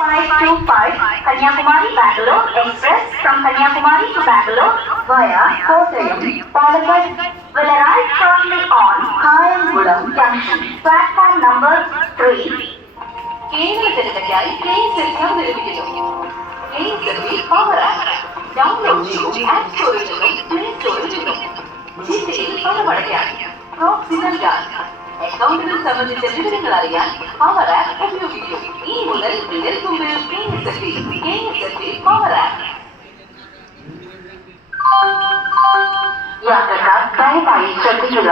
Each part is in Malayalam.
525 Kanyakumari Bangalore Express from Kanyakumari to Bangalore via Kottayam, Palakkad will arrive shortly on Kayangulam Junction, platform number 3. കേരളത്തിലേക്കായി ട്രെയിൻ സർവീസ് നിലവിലിരിക്കുന്നു. Train service power app download ചെയ്യൂ ആപ്പ് സ്റ്റോറിൽ നിന്നും പ്ലേ സ്റ്റോറിൽ നിന്നും. ജില്ലയിൽ പണമടയ്ക്കാൻ പ്രോക്സിമൽ ഗാർഡ് അക്കൗണ്ടുകൾ സംബന്ധിച്ച വിവരങ്ങൾ അറിയാൻ പവർ ആപ്പ് ഉപയോഗിക്കൂ. ഈ മുതൽ വിരൽ തുമ്പിൽ KSFB പവർ ആപ്പ്. യാത്രക്കാർ ദയവായി ശ്രദ്ധിക്കുക.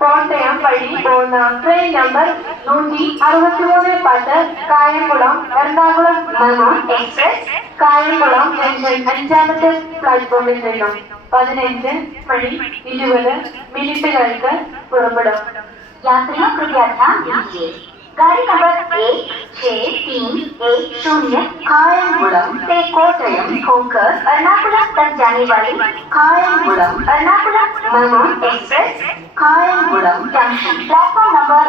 കോട്ടയം വഴി പോകുന്ന train number 163 Kayamkulam Ernakulam MEMU express Kayamkulam junction 5ാമത്തെ പ്ലാറ്റ്ഫോമിൽ നിന്നും 15:20 പുറപ്പെടും. यात्रियों कृपया ध्यान दीजिए. गाड़ी नंबर 1630 कायंगुलम से कोट्टयम होकर एर्नाकुलम तक जाने वाली Kayamkulam Ernakulam MEMU express Kayamkulam junction platform number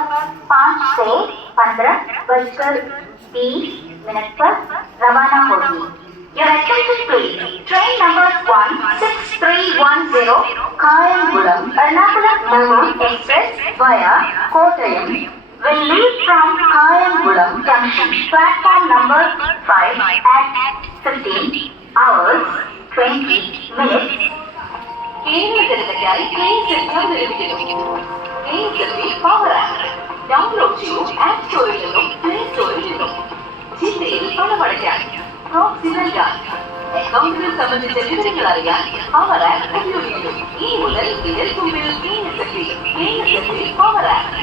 5 से 15:30 पर रवाना होगी. Your attention please. Train number 16310 Kayangulam Ernakulam Memmu Express via Kottayam will leave from Kayangulam Junction, platform number 5 at 15 hours 20 minutes. കേരളത്തിലേക്കായി ട്രെയിൻ സർവീസ് നിലവിലിരിക്കുന്നു. Train service power app download ചെയ്യൂ ആപ്പ് സ്റ്റോറിൽ നിന്നും പ്ലേ സ്റ്റോറിൽ നിന്നും. ജില്ലയിൽ പണമടയ്ക്കാൻ പ്രോക്സിമൽ ഗാർഡ് അക്കൗണ്ടുകൾ സംബന്ധിച്ച വിവരങ്ങൾ അറിയാൻ പവർ ആപ്പ് ഉപയോഗിക്കൂ. ഈ മുതൽ വിരൽ തുമ്പിൽ KSFB പവർ ആപ്പ്.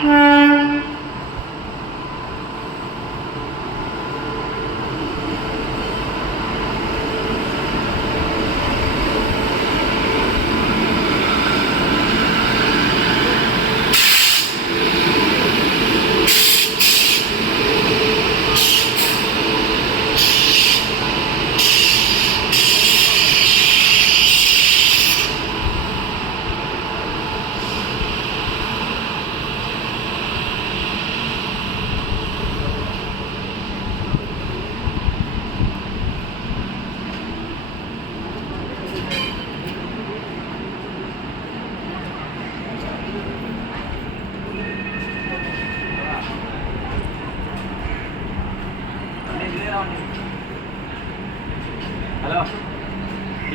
ഹലോ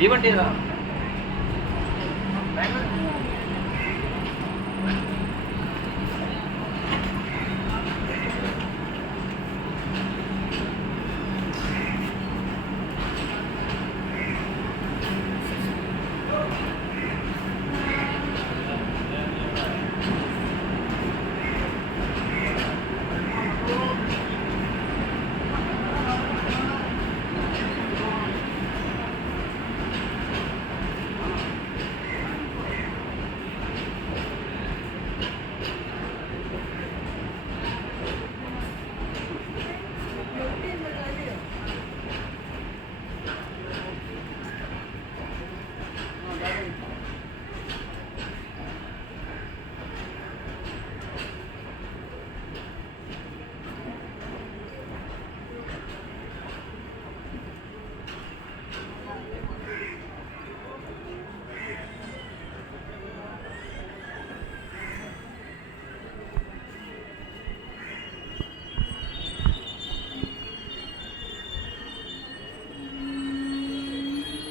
ഈ വണ്ടി ഏതാ?